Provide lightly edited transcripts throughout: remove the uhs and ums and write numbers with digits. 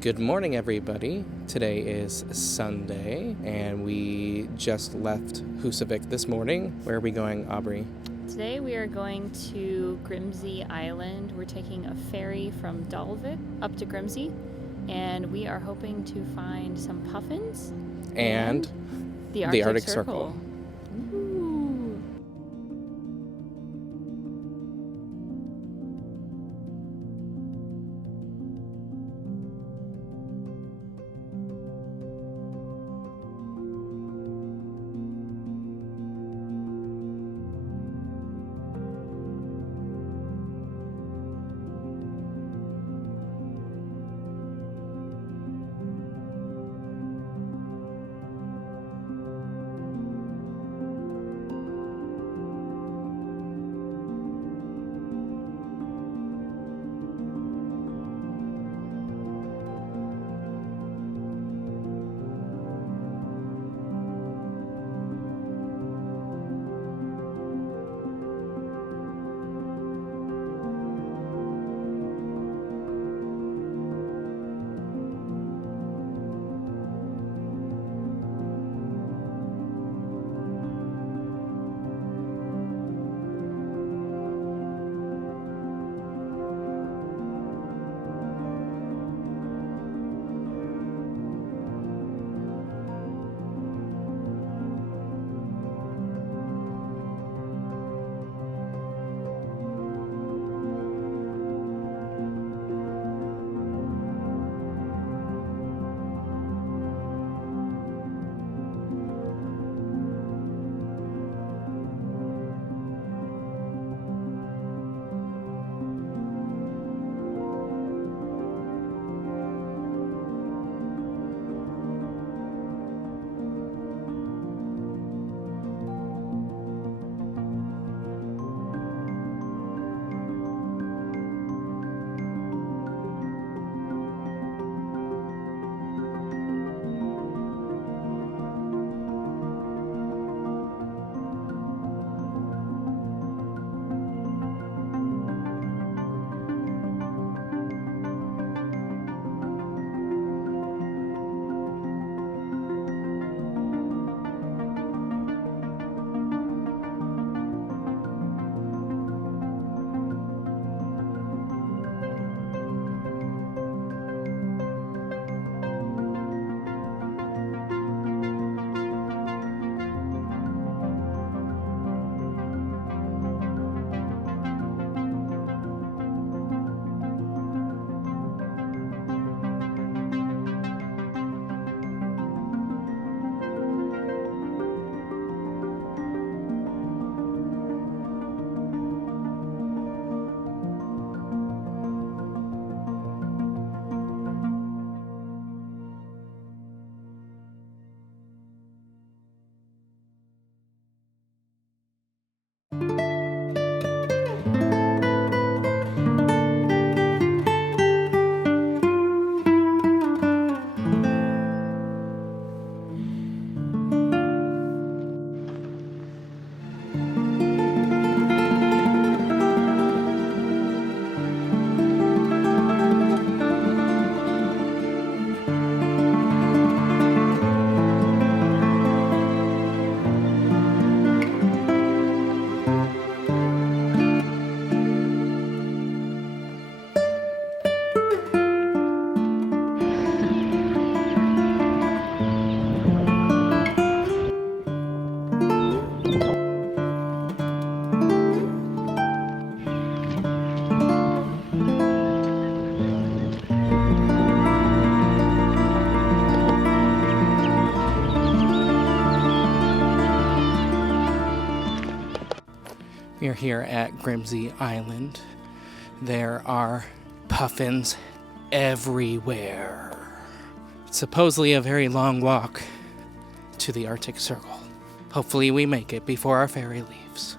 Good morning, everybody. Today is Sunday, and we just left Husavik this morning. Where are we going, Aubrie? Today we are going to Grímsey Island. We're taking a ferry from Dalvik up to Grímsey, and we are hoping to find some puffins And the Arctic Circle. Ooh. We are here at Grímsey Island. There are puffins everywhere. It's supposedly a very long walk to the Arctic Circle. Hopefully we make it before our ferry leaves.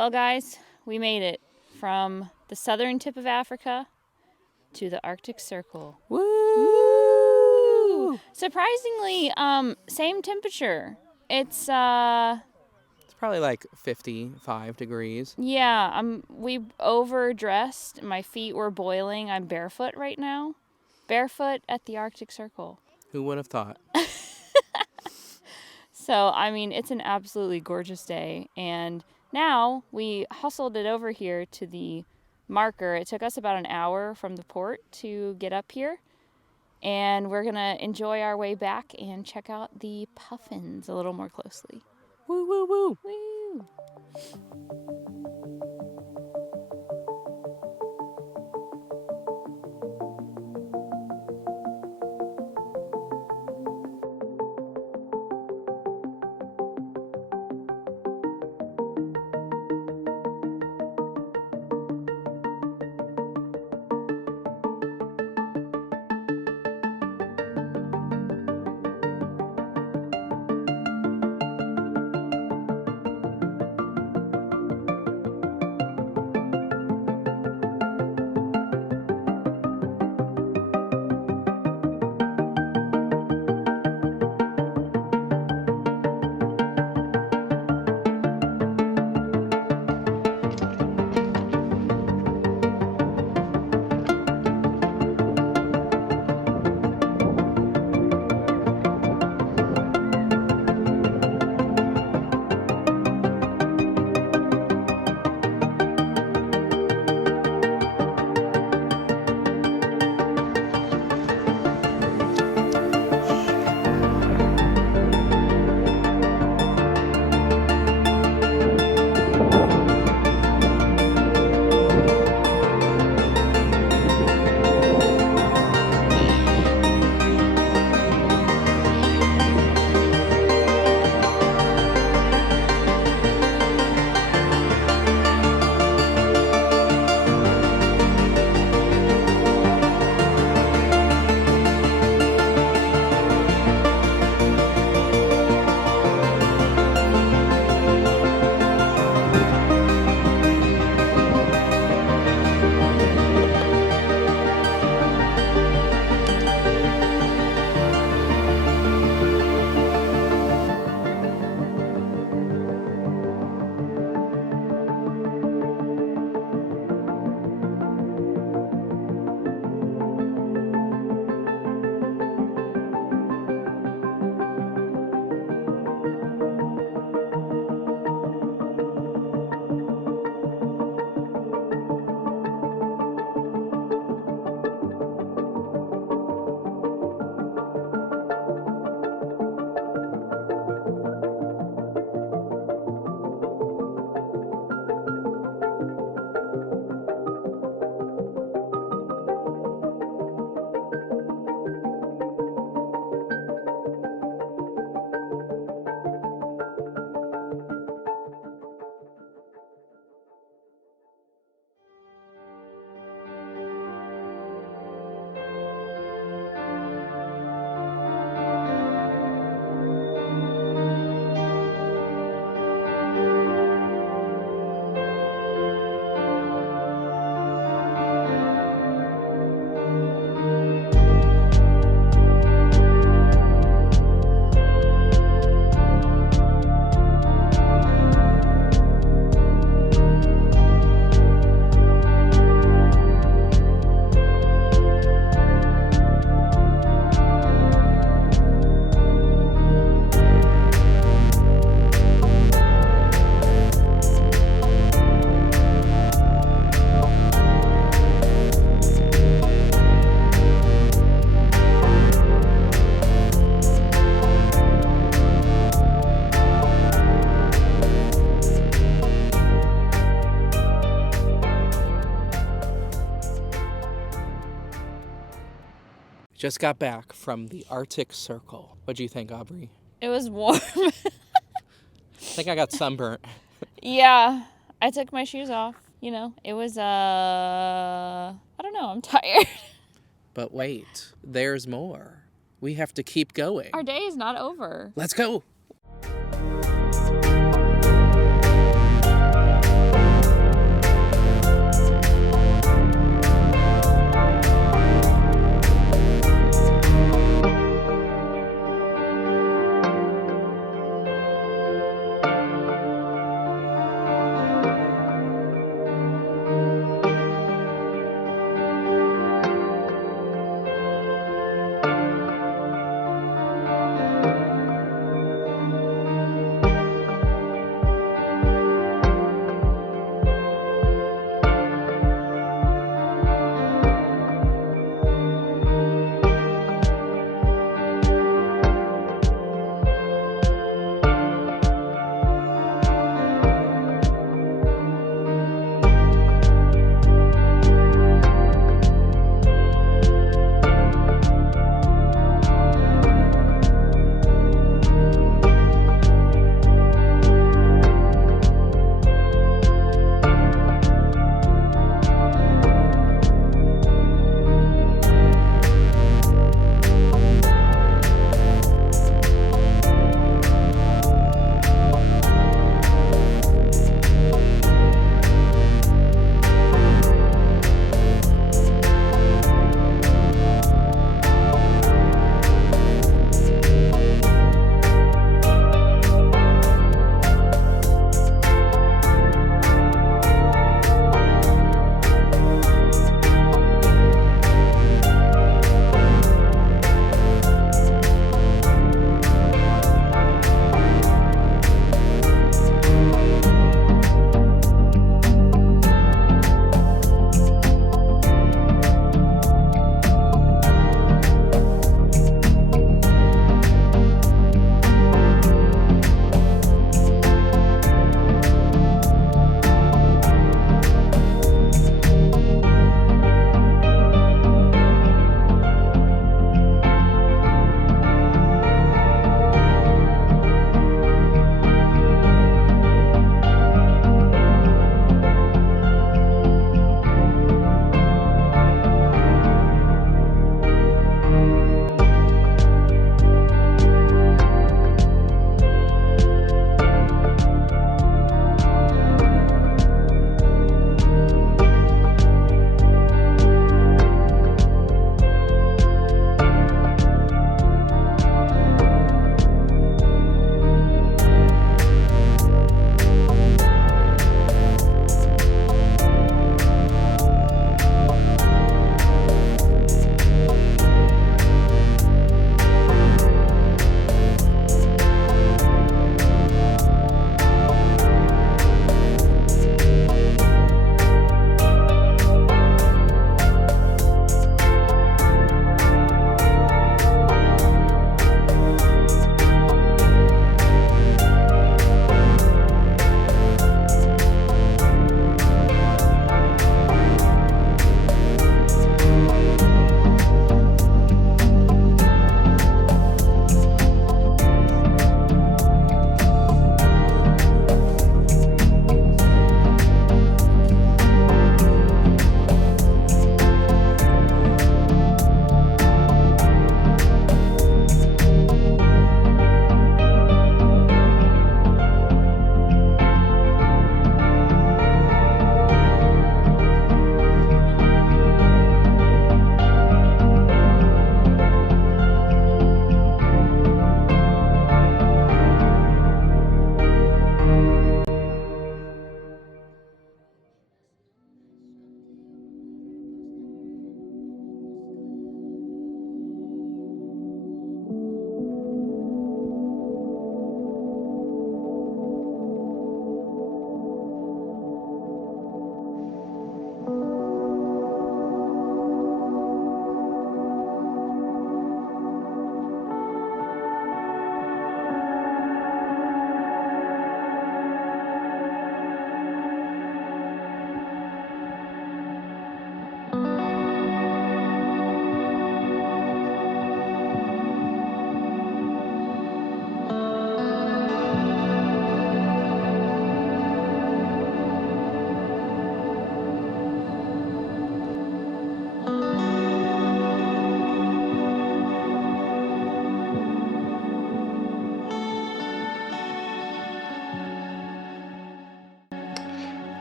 Well, guys, we made it from the southern tip of Africa to the Arctic Circle. Woo! Surprisingly, same temperature. It's probably like 55 degrees. Yeah, we overdressed. My feet were boiling. I'm barefoot right now. Barefoot at the Arctic Circle. Who would have thought? So, I mean, it's an absolutely gorgeous day. And now we hustled it over here to the marker. It took us about an hour from the port to get up here. And we're going to enjoy our way back and check out the Puffins a little more closely. Woo, woo, woo. Woo! Just got back from the Arctic Circle. What'd you think, Aubrie? It was warm. I think I got sunburnt. Yeah, I took my shoes off. You know, it was, I don't know, I'm tired. But wait, there's more. We have to keep going. Our day is not over. Let's go.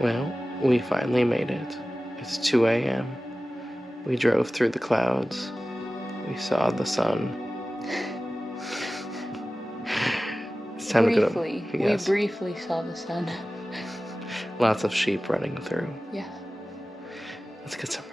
Well, we finally made it. It's 2 a.m. We drove through the clouds. We saw the sun. It's time to go to... Yes. We briefly saw the sun. Lots of sheep running through. Yeah. Let's get some